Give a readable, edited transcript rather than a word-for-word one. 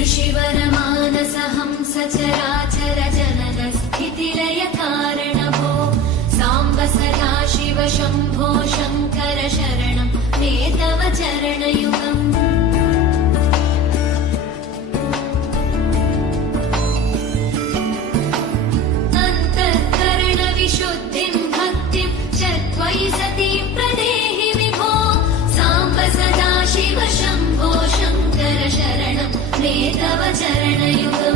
ऋषिवरमानसहंस चराचर जनन स्थितिलय कारणभो साम्ब सदा शिव शम्भो शङ्कर शरणं मे तव चरणयुगम्। अन्तःकरणविशुद्धिं भक्तिं च त्वयि सतीं प्रदेहि विभो साम्ब सदा शिव शम्भो शङ्कर शरणं मे तव चरणयुगम्।